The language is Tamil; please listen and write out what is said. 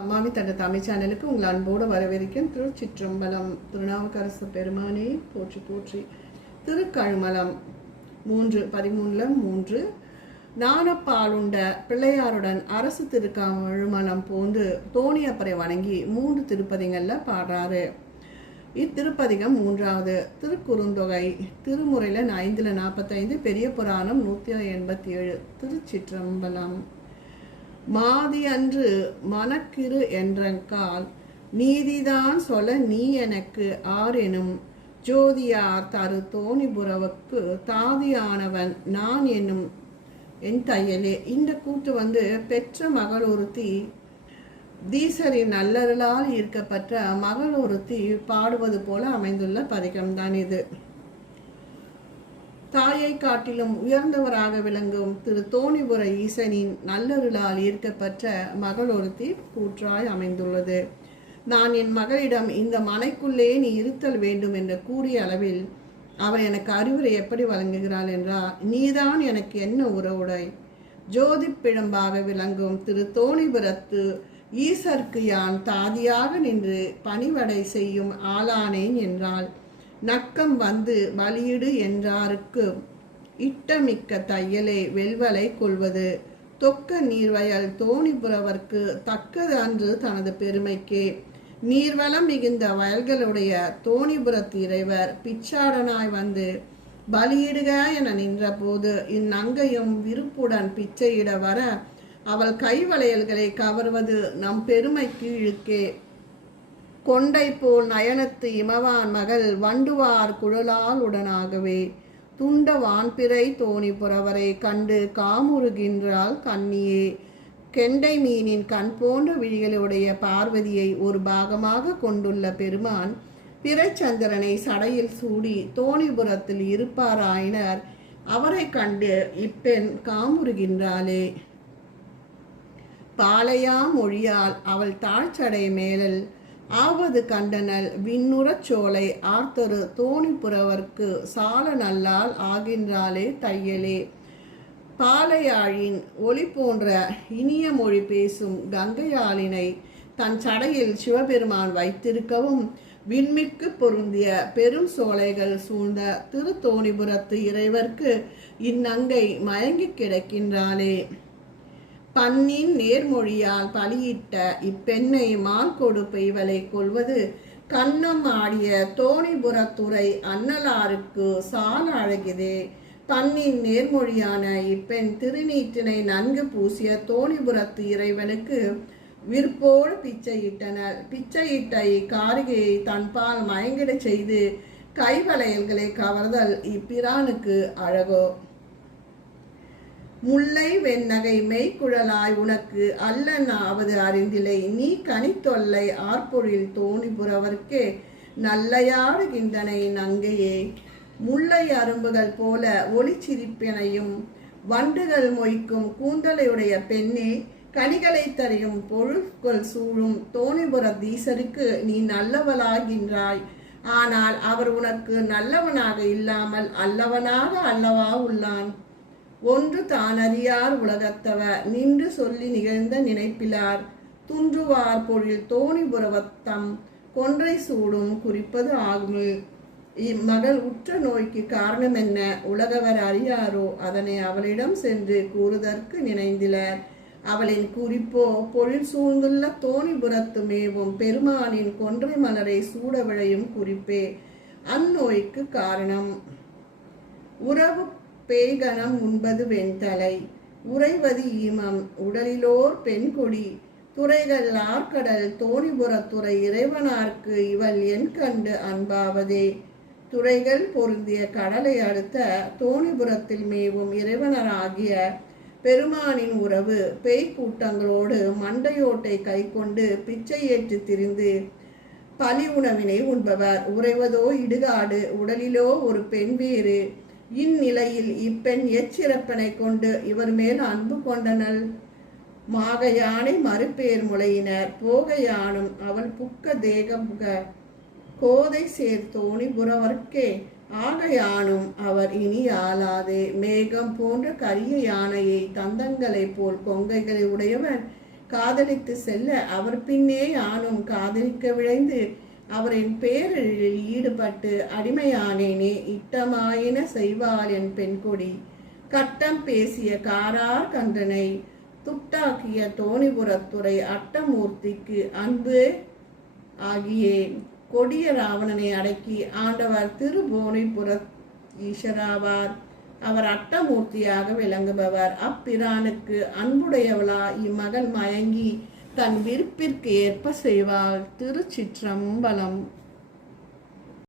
அம்மாவி தந்த தமிழ் சேனலுக்கு உங்கள் அன்போடு வரவேற்கும் திருச்சிற்றம்பலம் திருநாவுக்கரசு பெருமானே போற்றி போற்றி. திருக்கழுமலம் மூன்று பதிமூணில் மூன்று. ஞானப்பாலுண்ட பிள்ளையாருடன் அரசு திருக்கழுமலம் போந்து தோணியப்பரை வணங்கி மூன்று திருப்பதிகளில் பாடுறாரு. இத்திருப்பதிகம் மூன்றாவது. திருக்குறுந்தொகை திருமுறையில் ஐந்தில் நாற்பத்தைந்து பெரிய புராணம் நூற்றி எண்பத்தி ஏழு. திருச்சிற்றம்பலம். மாதி அன்று மனக்கிரு என்றங்கால் நீதிதான் சொல்ல நீ எனக்கு ஆரெனும் ஜோதியார் தரு தோணிபுரவுக்கு தாதியானவன் நான் என்னும் என் தையலே இந்த கூட்டு வந்து பெற்ற மகள் ஒருத்தி தீசரின் நல்லருளால் ஈர்க்கப்பட்ட மகள் ஒருத்தி பாடுவது போல அமைந்துள்ள பதிகம்தான் இது. தாயை காட்டிலும் உயர்ந்தவராக விளங்கும் திரு தோணிபுர ஈசனின் நல்லருளால் ஈர்க்கப்பட்ட மகள் ஒருத்தி கூற்றாய் அமைந்துள்ளது. நான் என் மகளிடம் இந்த மனைக்குள்ளே நீ இருத்தல் வேண்டும் என்று கூறிய அளவில் அவள் எனக்கு அறிவுரை எப்படி வழங்குகிறாள் என்றால் நீதான் எனக்கு என்ன உறவுடை? ஜோதி பிழம்பாக விளங்கும் திரு தோணிபுரத்து ஈசர்க்கு யான் தாதியாக நின்று பணிவடை செய்யும் ஆளானேன் என்றாள். நக்கம் வந்து வலியிடு என்றாருக்கு. இட்டமிக்க தையலை வெல்வலை கொள்வது. தொக்க நீர்வயல் தோணிபுரவர்க்கு தக்கது அன்று தனது பெருமைக்கே. நீர்வளம் மிகுந்த வயல்களுடைய தோணிபுரத்து இறைவர் பிச்சாடனாய் வந்து பலியிடுக என நின்றபோது இந்நங்கையும் விருப்புடன் பிச்சையிட வர அவள் கைவளையல்களை கவர்வது நம் பெருமைக்கு இழுக்கே. கொண்டை போல் நயனத்து இமவான் மகள் வண்டுவார் குழலால் உடனாகவே. துண்ட வான்பிறை தோணி புறவரை கண்டு காமுறுகின்றாள் கண்ணியே. கெண்டை மீனின் கண் போன்ற விழிகளுடைய பார்வதியை ஒரு பாகமாக கொண்டுள்ள பெருமான் பிறச்சந்திரனை சடையில் சூடி தோணிபுரத்தில் இருப்பாராயினர் அவரை கண்டு இப்பெண் காமுறுகின்றாளே. பாலையாம் மொழியால் அவள் தாழ்ச்சடை மேலல் ஆவது கண்டனல் விண்ணுறச் சோலை ஆர்த்தரு தோணிப்புறவர்க்கு சால நல்லால் ஆகின்றாளே தையலே. பாலையாழின் ஒளி போன்ற இனிய மொழி பேசும் கங்கையாளினை தன் சடையில் சிவபெருமான் வைத்திருக்கவும் விண்மிக்கு பொருந்திய பெரும் சோலைகள் சூழ்ந்த திருத்தோணிபுரத்து இறைவர்க்கு இந்நங்கை மயங்கி கிடக்கின்றாளே. பண்ணின் நேர்மொழியால் பலியிட்ட இப்பெண்ணை மால் கொடுப்பு இவளை கொள்வது கண்ணம் ஆடிய தோணிபுரத்துறை அன்னலாருக்கு சால் அழகிதே. பண்ணின் நேர்மொழியான இப்பெண் திருநீற்றினை நன்கு பூசிய தோணிபுரத்து இறைவனுக்கு விற்போடு பிச்சையிட்டனர். பிச்சையிட்ட இக்காரிகையை தன்பால் மயங்கிட செய்து கைவளையல்களை கவர்தல் இப்பிரானுக்கு அழகோ. முல்லை வெண்ணகை மெய்க்குழலாய் உனக்கு அல்லனாவது அறிந்திலை. நீ கனித்தொல்லை ஆர்ப்பொழில் தோணிபுறவர்க்கே நல்லையாடுகின்றனை நங்கையே. முல்லை அரும்புகள் போல ஒளிச்சிரிப்பினையும் வண்டுகள் மொய்க்கும் கூந்தலையுடைய பெண்ணே கனிகளை தரையும் பொருட்கள் சூழும் தோணிபுர தீசருக்கு நீ நல்லவளாகின்றாய். ஆனால் அவர் உனக்கு நல்லவனாக இல்லாமல் அல்லவனாக அல்லவா உள்ளான்? ஒன்று தானறியார் உலகத்தவர் நின்று சொல்லி நிகழ்ந்த நினைப்பிலார். துன்றுவார் பொழில் தோணிபுரவத்தம் கொன்றை சூடும் குறிப்பது ஆகும். இம்மகள் உற்ற நோய்க்கு காரணம் என்ன உலகவர் அறியாரோ? அதனை அவளிடம் சென்று கூறுதற்கு நினைந்திலர். அவளின் குறிப்போ பொழில் சூழ்ந்துள்ள தோணிபுரத்து மேவும் பெருமானின் கொன்றை மலரை சூட விளையும் குறிப்பே. அந்நோய்க்கு காரணம். உறவு பேய்கணம் உண்பது வெண்தலை. உறைவது ஈமம் உடலிலோர் பெண்கொடி. துறைகள் ஆர்கடல் தோணிபுரத்துறை இறைவனார்க்கு இவள் என் கண்டு அன்பாவதே. துறைகள் பொருந்திய கடலை அடுத்த தோணிபுரத்தில் மேவும் இறைவனராகிய பெருமானின் உறவு. பேய் கூட்டங்களோடு மண்டையோட்டை கை கொண்டு பிச்சை ஏற்று திரிந்து பலி உணவினை உண்பவர். உறைவதோ இடுகாடு உடலிலோ ஒரு பெண் வேறு. இந்நிலையில் இப்பெண் எச்சிறப்பனை கொண்டு இவர் மேல் அன்பு கொண்டனள். மாகையானை மறுபேர் முளையினர் போகையானும் அவள் புக்க தேகமுக கோதை சேர்த்தோணி புறவர்க்கே. ஆகையானும் அவர் இனி ஆளாதே. மேகம் போன்ற கரிய யானையை தந்தங்களைப் போல் கொங்கைகளை உடையவன் காதலித்து செல்ல அவர் பின்னே யானும் காதலிக்க விழைந்து அவரின் பேரழில் ஈடுபட்டு அடிமையானேனே இட்டமாயின செய்வாள் என் பெண்கொடி. கட்டம் பேசிய காரார் கன்றனை துட்டாக்கிய தோணிபுரத்துறை அட்டமூர்த்திக்கு அன்பு ஆகியே கொடிய ராவணனை அடக்கி ஆண்டவர் திருபோனிபுர ஈஸ்வராவார் அவர் அட்டமூர்த்தியாக விளங்குபவர். அப்பிரானுக்கு அன்புடையவளா. இம்மகள் மயங்கி தன் விருப்பிற்கு ஏற்ப செய்வாள். திருச்சிற்றம்பலம்